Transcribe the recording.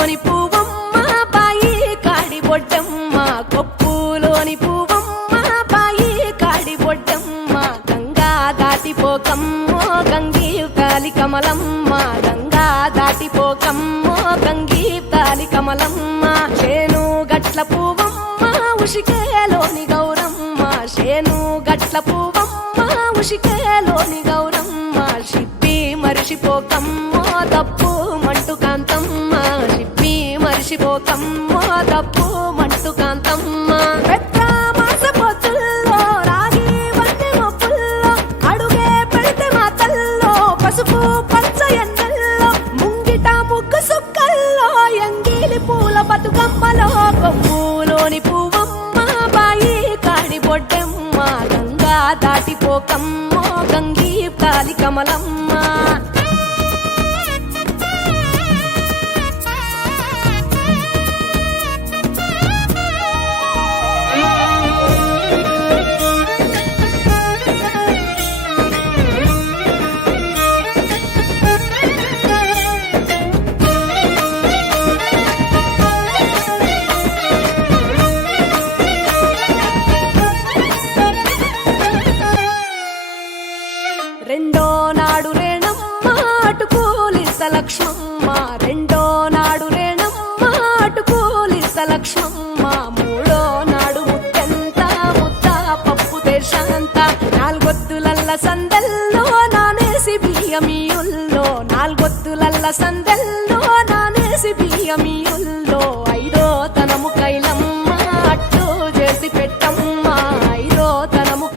కొప్పులోని పువ్వమ్మ బాయి కాడి బొడ్డమ్మ కొప్పులోని పువ్వమ్మ బాయి కాడి బొడ్డమ్మ గంగా దాటిపోకమ్మో గంగీ కాలి కమలమ్మ గంగా దాటిపోకమ్మో గంగీ కాలి కమలమ్మ చేను గట్ల పువ్వమ్మ ఉషికేలోని గౌరమ్మ చేను గట్ల పువ్వమ్మ ఉషికేలోని గౌరమ్మ షిప్పి మరిషిపోకమ్మో తప్పు మంటు కాంతమ్మ షిప్పి మరిషిపోకమ్మో తప్పు మంటు కాంతమ్మ పెద్ద మాస పొత్తుల్లో రాగి వన్నె మొప్పుల్లో అడుగే పెడితే మా తల్లో పసుపు పచ్చ ఎన్నెల్లో ముంగిట ముగ్గు సుక్కల్లో ఎంగిలి పూల బతుకమ్మలో కొమ్ములోని పువ్వమ్మ బాయి కాడి బొడ్డెమ్మ గంగా దాటిపోకమ్మో గంగీ కాలి కమలమ్మ రెండో నాడు రేణమ్మ అటుకూలిస లక్ష్మమ్మ రెండో నాడు రేణమ్మ అటుకూలిస లక్ష్మమ్మ మూడో నాడు ముత్తెంత ముద్ద పప్పు దేశంత నాలుగొత్తులల్ల సందెల్లో నానేసి బియ్యమియుల్లో నాలుగొత్తులల్ల సందెల్లో